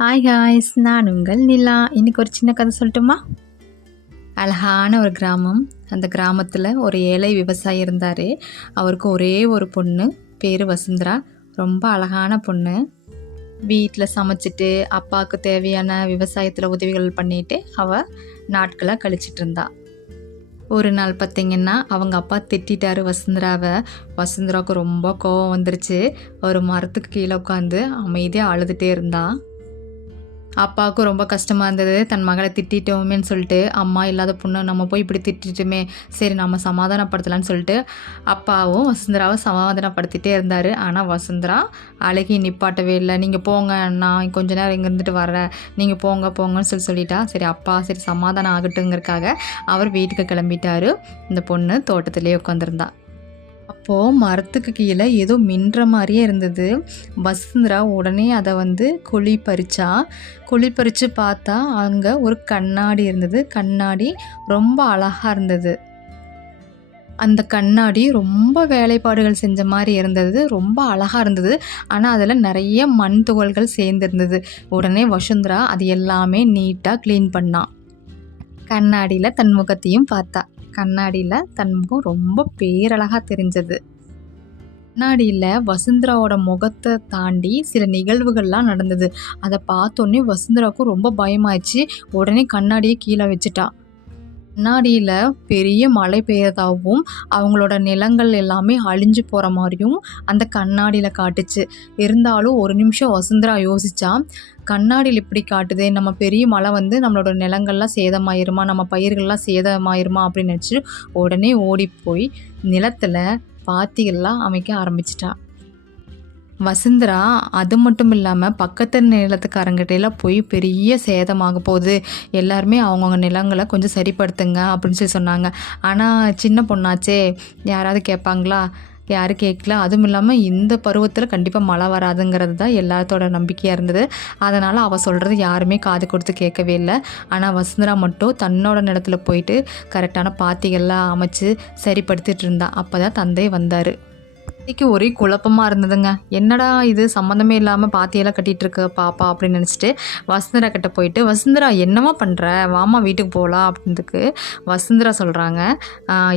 Hi guys, நான் உங்கள் நிலா. இன்றைக்கி ஒரு சின்ன கதை சொல்லட்டுமா? அழகான ஒரு கிராமம். அந்த கிராமத்தில் ஒரு ஏழை விவசாயி இருந்தார். அவருக்கு ஒரே ஒரு பொண்ணு, பேர் வசுந்தரா. ரொம்ப அழகான பொண்ணு. வீட்டில் சமைச்சிட்டு அப்பாவுக்கு தேவையான விவசாயத்தில் உதவிகள் பண்ணிட்டு அவள் நாட்களை கழிச்சிட்டு இருந்தா. ஒரு நாள் பார்த்திங்கன்னா அவங்க அப்பா திட்டாரு வசுந்தராவை. வசுந்தராவுக்கு ரொம்ப கோவம் வந்துருச்சு. ஒரு மரத்துக்கு கீழே உட்காந்து அமைதியாக அழுதுகிட்டே இருந்தான். அப்பாவுக்கும் ரொம்ப கஷ்டமாக இருந்தது. தன் மகளை திட்டோமேன்னு சொல்லிட்டு, அம்மா இல்லாத பொண்ணு நம்ம போய் இப்படி திட்டுமே, சரி நம்ம சமாதானப்படுத்தலான்னு சொல்லிட்டு அப்பாவும் வசுந்தராவை சமாதானப்படுத்திகிட்டே இருந்தார். ஆனால் வசுந்தரா அழகி நிப்பாட்டவே இல்லை. நீங்கள் போங்க, நான் கொஞ்ச நேரம் இங்கே இருந்துட்டு வரேன், நீங்கள் போங்க போங்கன்னு சொல்லிட்டா. சரி அப்பா சரி சமாதானம் ஆகட்டுங்கிறதுக்காக அவர் வீட்டுக்கு கிளம்பிட்டார். இந்த பொண்ணு தோட்டத்திலே உட்காந்துருந்தா. அப்போது மரத்துக்கு கீழே ஏதோ மின்ற மாதிரியே இருந்தது. வசுந்தரா உடனே அதை குழி பறித்து பார்த்தா அங்கே ஒரு கண்ணாடி இருந்தது. கண்ணாடி ரொம்ப அழகாக இருந்தது. அந்த கண்ணாடி ரொம்ப வேலைப்பாடுகள் செஞ்ச மாதிரி இருந்தது. ரொம்ப அழகாக இருந்தது. ஆனால் அதில் நிறைய மண் துகள்கள் சேர்ந்துருந்தது. உடனே வசுந்தரா அது எல்லாமே நீட்டாக க்ளீன் பண்ணான். கண்ணாடியில் தன் முகத்தையும் பார்த்தா. கண்ணாடியில் தன் முகம் ரொம்ப பேரழகாக தெரிஞ்சது. கண்ணாடியில் வசுந்தராவோட முகத்தை தாண்டி சில நிகழ்வுகள்லாம் நடந்தது. அதை பார்த்தோன்னே வசுந்தராவுக்கும் ரொம்ப பயமாயிடுச்சு. உடனே கண்ணாடியை கீழே வச்சுட்டா. கண்ணாடியில் பெரிய மழை பெய்யறதாகவும் அவங்களோட நிலங்கள் எல்லாமே அழிஞ்சு போகிற மாதிரியும் அந்த கண்ணாடியில் காட்டுச்சு. இருந்தாலும் ஒரு நிமிஷம் வசுந்தரா யோசிச்சா, கண்ணாடியில் இப்படி காட்டுதே, நம்ம பெரிய மழை நம்மளோட நிலங்கள்லாம் சேதமாயிருமா, நம்ம பயிர்கள்லாம் சேதமாயிருமா அப்படின்னு நினச்சி உடனே ஓடி போய் நிலத்தில் பாத்திகள்லாம் அமைக்க ஆரம்பிச்சிட்டா. வசுந்தரா அது மட்டும் இல்லாமல் பக்கத்து நிலத்துக்காரங்கிட்டையெல்லாம் போய் பெரிய சேதமாக போகுது, எல்லாருமே அவங்கவுங்க நிலங்களை கொஞ்சம் சரிப்படுத்துங்க அப்படின்னு சொன்னாங்க. ஆனால் சின்ன பொண்ணாச்சே, யாராவது கேட்பாங்களா? யாரும் கேட்கல. அதுவும் இல்லாமல் இந்த பருவத்தில் கண்டிப்பாக மழை வராதுங்கிறது தான் எல்லாத்தோட நம்பிக்கையாக இருந்தது. அதனால் அவள் சொல்கிறது யாருமே காது கொடுத்து கேட்கவே இல்லை. ஆனால் வசுந்தரா மட்டும் தன்னோட நிலத்தில் போயிட்டு கரெக்டான பாத்திகள்லாம் அமைச்சு சரிப்படுத்திட்டு இருந்தா. அப்போ தான் தந்தை வந்தார். இன்றைக்கி ஒரே குழப்பமாக இருந்ததுங்க. என்னடா இது சம்மந்தமே இல்லாமல் பாத்தியெல்லாம் கட்டிகிட்டு இருக்கு பாப்பா அப்படின்னு நினச்சிட்டு வசுந்தரா கிட்ட போயிட்டு, வசுந்தரா என்னம்மா பண்ணுற, வாமா வீட்டுக்கு போகலாம் அப்படின்றதுக்கு வசுந்தரா சொல்கிறாங்க,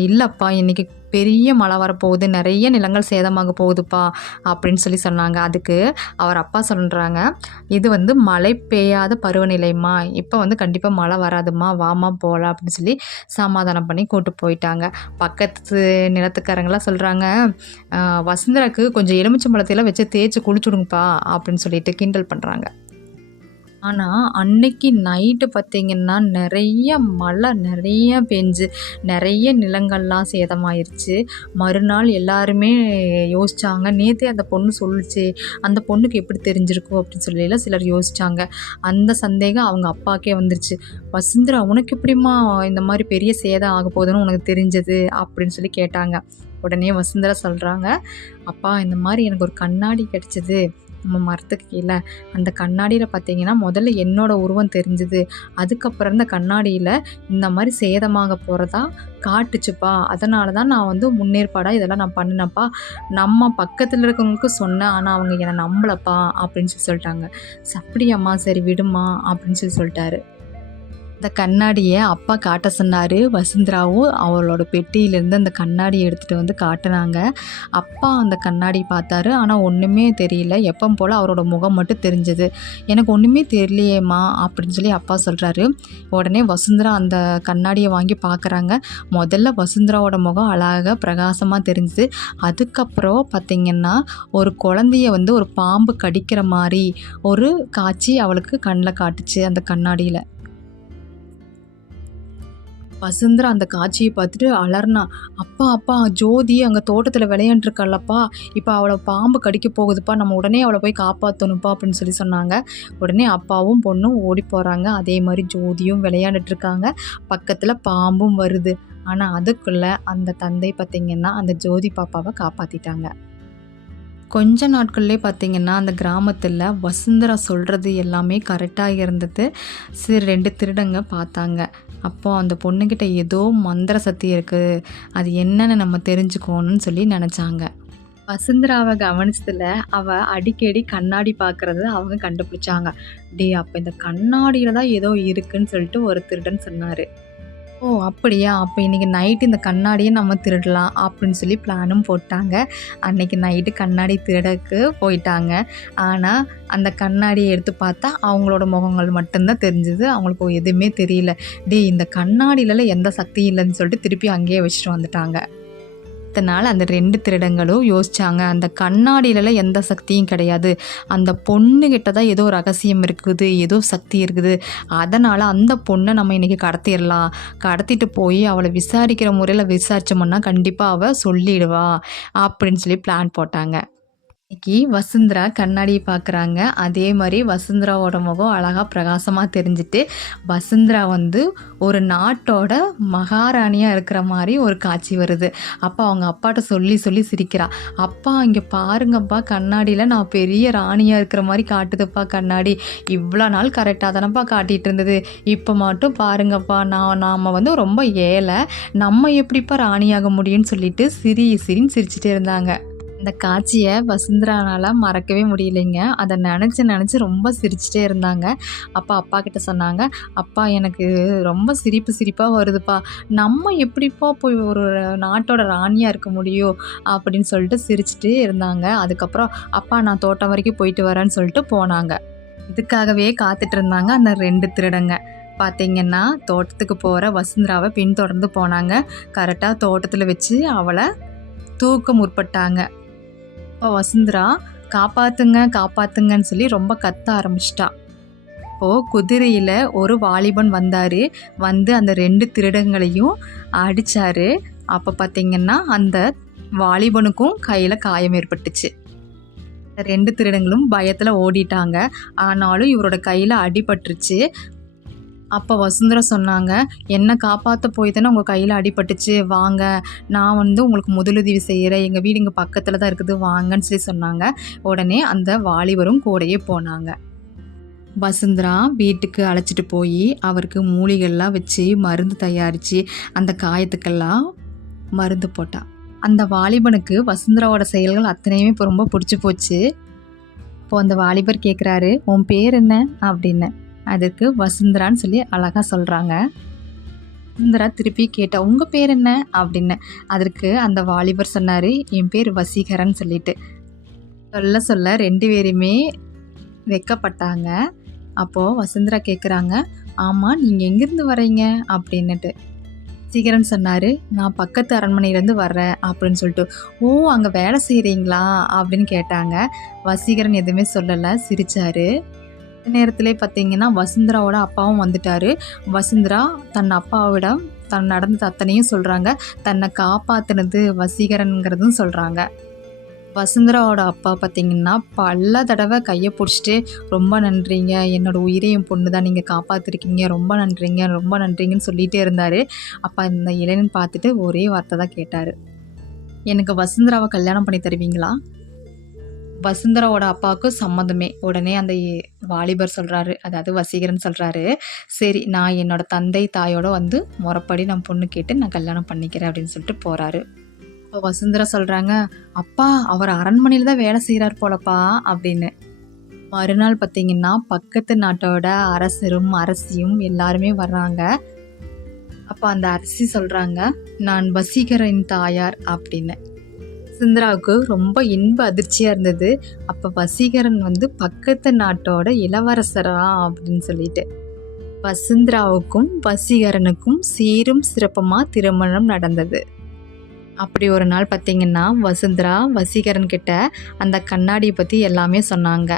இல்லைப்பா இன்றைக்கி பெரிய மழை வரப்போகுது, நிறைய நிலங்கள் சேதமாக போகுதுப்பா அப்படின்னு சொன்னாங்க. அதுக்கு அவர் அப்பா சொல்கிறாங்க, இது மழை பெய்யாத பருவநிலைம்மா, இப்போ கண்டிப்பாக மழை வராதுமா, வாமா போகலாம் அப்படின்னு சமாதானம் பண்ணி கூட்டு போயிட்டாங்க. பக்கத்து நிலத்துக்காரங்களாம் சொல்கிறாங்க, வசுந்தராக்கு கொஞ்சம் எலுமிச்சம்பழத்தையெல்லாம் வச்சு தேய்ச்சி குளிச்சுடுங்கப்பா அப்படின்னு சொல்லிட்டு கிண்டல் பண்ணுறாங்க. ஆனால் அன்னைக்கு நைட்டு பார்த்திங்கன்னா நிறைய மழை நிறைய பெஞ்சு நிறைய நிலங்கள்லாம் சேதமாயிருச்சு. மறுநாள் எல்லாருமே யோசித்தாங்க, நேற்றே அந்த பொண்ணு சொல்லிச்சு, அந்த பொண்ணுக்கு எப்படி தெரிஞ்சிருக்கும் அப்படின்னு சொல்லிலாம் சிலர் யோசித்தாங்க. அந்த சந்தேகம் அவங்க அப்பாக்கே வந்துருச்சு. வசுந்தரா உனக்கு எப்படிம்மா இந்த மாதிரி பெரிய சேதம் ஆக போகுதுன்னு உனக்கு தெரிஞ்சது அப்படின்னு கேட்டாங்க. உடனே வசுந்தரா சொல்கிறாங்க, அப்பா இந்த மாதிரி எனக்கு ஒரு கண்ணாடி கிடச்சிது நம்ம மரத்துக்கு கீழே. அந்த கண்ணாடியில் பார்த்தீங்கன்னா முதல்ல என்னோடய உருவம் தெரிஞ்சுது. அதுக்கப்புறம் இந்த கண்ணாடியில் இந்த மாதிரி சேதமாக போகிறதா காட்டுச்சுப்பா. அதனால தான் நான் முன்னேற்பாடாக இதெல்லாம் நான் பண்ணினப்பா. நம்ம பக்கத்தில் இருக்கவங்களுக்கு சொன்னேன், ஆனால் அவங்க என்னை நம்பலப்பா அப்படின்னு சொல்லிட்டாங்க. அப்படியாம்மா, சரி விடுமா அப்படின்னு சொல்லிட்டாரு. அந்த கண்ணாடியை அப்பா காட்ட சொன்னார். வசுந்தராவும் அவளோட பெட்டியிலேருந்து அந்த கண்ணாடியை எடுத்துகிட்டு காட்டினாங்க. அப்பா அந்த கண்ணாடி பார்த்தாரு. ஆனால் ஒன்றுமே தெரியல. எப்போ போல் அவரோட முகம் மட்டும் தெரிஞ்சது. எனக்கு ஒன்றுமே தெரியலையேம்மா அப்படின்னு அப்பா சொல்கிறாரு. உடனே வசுந்தரா அந்த கண்ணாடியை வாங்கி பார்க்குறாங்க. முதல்ல வசுந்தராவோட முகம் அழகாக பிரகாசமாக தெரிஞ்சுது. அதுக்கப்புறம் பார்த்திங்கன்னா ஒரு குழந்தைய ஒரு பாம்பு கடிக்கிற மாதிரி ஒரு காட்சி அவளுக்கு கண்ணில் காட்டுச்சு அந்த கண்ணாடியில். வசுந்தரா அந்த காட்சியை பார்த்துட்டு அலர்னா, அப்பா அப்பா ஜோதி அங்கே தோட்டத்தில் விளையாண்டுருக்காளப்பா, இப்போ அவளை பாம்பு கடிக்க போகுதுப்பா, நம்ம உடனே அவளை போய் காப்பாற்றணுப்பா அப்படின்னு சொன்னாங்க. உடனே அப்பாவும் பொண்ணும் ஓடி போகிறாங்க. அதே மாதிரி ஜோதியும் விளையாண்டுட்ருக்காங்க. பக்கத்தில் பாம்பும் வருது. ஆனால் அதுக்குள்ளே அந்த தந்தை பார்த்திங்கன்னா அந்த ஜோதி பாப்பாவை காப்பாற்றிட்டாங்க. கொஞ்ச நாட்கள்லேயே பார்த்திங்கன்னா அந்த கிராமத்தில் வசுந்தரா சொல்கிறது எல்லாமே கரெக்டாக இருந்தது. 2 திருடங்க பார்த்தாங்க. அப்போது அந்த பொண்ணுக்கிட்ட ஏதோ மந்திர சக்தி இருக்குது, அது என்னென்னு நம்ம தெரிஞ்சுக்கணும்னு நினச்சாங்க. வசுந்தராவை கவனிச்சதுல அவ அடிக்கடி கண்ணாடி பார்க்கறத அவங்க கண்டுபிடிச்சாங்க. டேய் அப்ப இந்த கண்ணாடியில தான் ஏதோ இருக்குன்னு சொல்லிட்டு ஒரு திருடன் சொன்னாரு. ஓ! அப்படியா? அப்ப இன்னைக்கு நைட் இந்த கண்ணாடிய நம்ம திருடலாம் அப்படின்னு சொல்லி பிளானும் போட்டாங்க. அன்னைக்கு நைட்டு கண்ணாடி திருடக்கு போயிட்டாங்க. ஆனா, அந்த கண்ணாடிய எடுத்து பார்த்தா அவங்களோட முகங்கள் மட்டும் தான் தெரிஞ்சது. அவங்களுக்கு எதுவுமே தெரியல. டேய் இந்த கண்ணாடிலலாம் எந்த சக்தியும் இல்லன்னு சொல்லிட்டு திருப்பி அங்கேயே வச்சுட்டு வந்துட்டாங்க. அதனால அந்த 2 திருடங்களும் யோசிச்சாங்க. அந்த கண்ணாடியிலலாம் எந்த சக்தியும் கிடையாது. அந்த பொண்ணுகிட்ட தான் ஏதோ ரகசியம் இருக்குது. ஏதோ சக்தி இருக்குது. அதனால அந்த பொண்ண நம்ம இன்னைக்கு கடத்திரலாம். கடத்திட்டு போய் அவள விசாரிக்கிற முறையில விசாரிச்சோம்னா கண்டிப்பா அவ சொல்லிடுவா. அப்படின்னு சொல்லி பிளான் போட்டாங்க. இன்னைக்கு வசுந்தரா கண்ணாடியை பார்க்குறாங்க. அதே மாதிரி வசுந்தராவோட முகம் அழகாக பிரகாசமாக தெரிஞ்சுட்டு வசுந்தரா வந்து ஒரு நாட்டோட மகாராணியாக இருக்கிற மாதிரி ஒரு காட்சி வருது. அப்போ அவங்க அப்பாட்ட சொல்லி சொல்லி சிரிக்கிறா. அப்பா இங்கே பாருங்கப்பா கண்ணாடியில் நான் பெரிய ராணியாக இருக்கிற மாதிரி காட்டுதுப்பா கண்ணாடி. இவ்வளோ நாள் கரெக்டாக தானப்பா காட்டிகிட்டு இருந்தது. இப்போ மட்டும் பாருங்கப்பா நாம் வந்து ரொம்ப ஏழை. நம்ம எப்படிப்பா ராணியாக முடியும்னு சொல்லிட்டு சிரின்னு சிரிச்சிட்டே இருந்தாங்க. அந்த காட்சியை வசுந்தரானால் மறக்கவே முடியலைங்க. அதை நினச்சி ரொம்ப சிரிச்சிட்டே இருந்தாங்க. அப்பா கிட்ட சொன்னாங்க, அப்பா எனக்கு ரொம்ப சிரிப்பாக வருதுப்பா. நம்ம எப்படிப்பா போய் ஒரு நாட்டோட ராணியாக இருக்க முடியும் அப்படின்னு சொல்லிட்டு சிரிச்சிட்டே இருந்தாங்க. அதுக்கப்புறம் அப்பா நான் தோட்டம் வரைக்கும் போயிட்டு வரேன்னு சொல்லிட்டு போனாங்க. இதுக்காகவே காத்துட்டு இருந்தாங்க அந்த 2 திருடங்க. பார்த்தீங்கன்னா தோட்டத்துக்கு போகிற வசுந்தராவை பின்தொடர்ந்து போனாங்க. கரெக்டாக தோட்டத்தில் வச்சு அவளை தூக்க முற்பட்டாங்க. அப்போ வசுந்தரா காப்பாத்துங்கன்னு சொல்லி ரொம்ப கத்த ஆரம்பிச்சிட்டா. அப்போது குதிரையில் ஒரு வாலிபன் வந்தார். வந்து அந்த 2 திருடங்களையும் அடித்தார். அப்போ பார்த்திங்கன்னா அந்த வாலிபனுக்கும் கையில் காயம் ஏற்பட்டுச்சு. 2 திருடங்களும் பயத்தில் ஓடிட்டாங்க. ஆனாலும் இவரோட கையில் அடிபட்டுருச்சு. அப்போ வசுந்தரா சொன்னாங்க, என்னை காப்பாற்ற போய் தானே உங்கள் கையில் அடிபட்டுச்சு, வாங்க நான் வந்து உங்களுக்கு முதலுதவி செய்கிறேன், எங்கள் வீடு இங்கே பக்கத்தில் தான் இருக்குது வாங்கன்னு சொல்லி சொன்னாங்க. உடனே அந்த வாலிபரும் கூடயே போனாங்க. வசுந்தரா வீட்டுக்கு அழைச்சிட்டு போய் அவருக்கு மூலிகைலாம் வச்சு மருந்து தயாரித்து அந்த காயத்துக்கெல்லாம் மருந்து போட்டா. அந்த வாலிபனுக்கு வசுந்தராவோட செயல்கள் அத்தனையுமே இப்போ ரொம்ப பிடிச்சி போச்சு. இப்போது அந்த வாலிபர் கேட்குறாரு, உன் பேர் என்ன அப்படின்னு. அதுக்கு வசுந்தரான்னு சொல்லி அழகாக சொல்கிறாங்க. வசுந்தரா திருப்பி கேட்டா, உங்கள் பேர் என்ன அப்படின்னு. அதற்கு அந்த வாலிபர் சொன்னார், என் பேர் வசீகரன் சொல்லிட்டு. சொல்ல 2 பேருமே வெக்கப்பட்டாங்க. அப்போது வசுந்தரா கேட்குறாங்க, ஆமாம் நீங்கள் எங்கேருந்து வரீங்க அப்படின்னுட்டு. வசீகரன் சொன்னார், நான் பக்கத்து அரண்மனையிலேருந்து வர்றேன் அப்படின்னு சொல்லிட்டு. ஓ அங்கே வேலை செய்கிறீங்களா அப்படின்னு கேட்டாங்க. வசீகரன் எதுவுமே சொல்லலை, சிரித்தார். நேரத்திலே பார்த்தீங்கன்னா வசுந்தராவோட அப்பாவும் வந்துட்டார். வசுந்தரா தன் அப்பாவிடம் நடந்தது அத்தனையும் சொல்கிறாங்க. தன்னை காப்பாற்றினது வசீகரனுங்கிறதும் சொல்கிறாங்க. வசுந்தராவோட அப்பா பார்த்திங்கன்னா பல தடவை கையை பிடிச்சிட்டு ரொம்ப நன்றிங்க, என்னோடய உயிரை என் பொண்ணு தான் நீங்கள் காப்பாற்றிருக்கீங்க, ரொம்ப நன்றிங்கன்னு சொல்லிகிட்டே இருந்தார். அப்போ இந்த இளைஞன் பார்த்துட்டு ஒரே வார்த்தை தான் கேட்டார், எனக்கு வசுந்தராவை கல்யாணம் பண்ணி தருவீங்களா? வசுந்தராவோட அப்பாவுக்கு சம்மதமே. உடனே அந்த வாலிபர் சொல்கிறாரு, அதாவது வசீகரன் சொல்கிறாரு, சரி நான் என்னோட தந்தை தாயோட வந்து முறைப்படி நான் பொண்ணு கேட்டு நான் கல்யாணம் பண்ணிக்கிறேன் அப்படின்னு சொல்லிட்டு போகிறாரு. இப்போ வசுந்தரா சொல்கிறாங்க, அப்பா அவர் அரண்மனையில் தான் வேலை செய்கிறார் போலப்பா அப்படின்னு. மறுநாள் பார்த்திங்கன்னா பக்கத்து நாட்டோட அரசரும் அரசியும் எல்லாருமே வர்றாங்க. அப்போ அந்த அரசி சொல்கிறாங்க, நான் வசீகரின் தாயார் அப்படின்னு. வசுந்தராவுக்கு ரொம்ப இன்ப அதிர்ச்சியாக இருந்தது. அப்போ வசீகரன் வந்து பக்கத்து நாட்டோட இளவரசரா அப்படின்னு சொல்லிட்டு. வசுந்தராவுக்கும் வசீகரனுக்கும் சீரும் சிறப்புமாக திருமணம் நடந்தது. அப்படி ஒரு நாள் பார்த்திங்கன்னா வசுந்தரா வசீகரன் கிட்ட அந்த கண்ணாடியை பற்றி எல்லாமே சொன்னாங்க.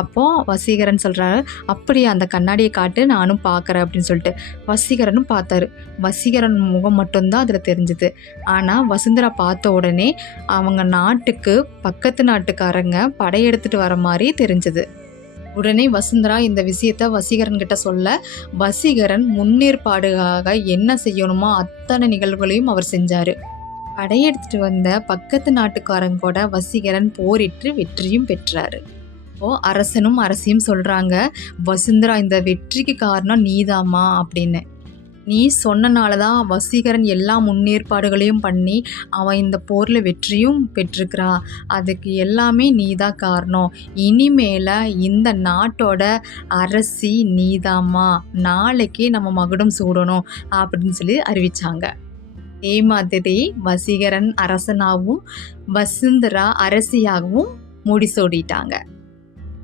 அப்போது வசீகரன் சொல்கிறாரு, அப்படியே அந்த கண்ணாடியை காட்டு நானும் பார்க்குறேன் அப்படின்னு சொல்லிட்டு. வசீகரனும் பார்த்தாரு. வசீகரன் முகம் மட்டும்தான் அதில் தெரிஞ்சுது. ஆனால் வசுந்தரா பார்த்த உடனே அவங்க நாட்டுக்கு பக்கத்து நாட்டுக்காரங்க படையெடுத்துட்டு வர மாதிரி தெரிஞ்சுது. உடனே வசுந்தரா இந்த விஷயத்த வசீகரன் கிட்ட சொல்ல, வசீகரன் முன்னேற்பாடுகாக என்ன செய்யணுமோ அத்தனை நிகழ்வுகளையும் அவர் செஞ்சார். படையெடுத்துட்டு வந்த பக்கத்து நாட்டுக்காரங்க கூட வசீகரன் போரிட்டு வெற்றியும் பெற்றார். அப்போது அரசனும் அரசியும் சொல்கிறாங்க, வசுந்தரா இந்த வெற்றிக்கு காரணம் நீதாம்மா அப்படின்னு. நீ சொன்னனால தான் வசீகரன் எல்லா முன்னேற்பாடுகளையும் பண்ணி அவன் இந்த போரில் வெற்றியும் பெற்றிருக்கிறா. அதுக்கு எல்லாமே நீ தான் காரணம். இனிமேல இந்த நாட்டோட அரசி நீதாம்மா. நாளைக்கே நம்ம மகுடம் சூடணும் அப்படின்னு சொல்லி அறிவிச்சாங்க. அதே மாதிரி வசீகரன் அரசனாகவும் வசுந்தரா அரசியாகவும் முடிசூடிட்டாங்க.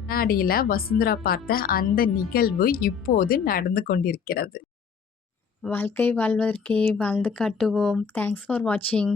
கண்ணாடியில் வசுந்தரா பார்த்த அந்த நிகழ்வு இப்போது நடந்து கொண்டிருக்கிறது. வாழ்க்கை வாழ்வதற்கே வாழ்ந்து காட்டுவோம். தேங்க்ஸ் ஃபார் வாட்சிங்.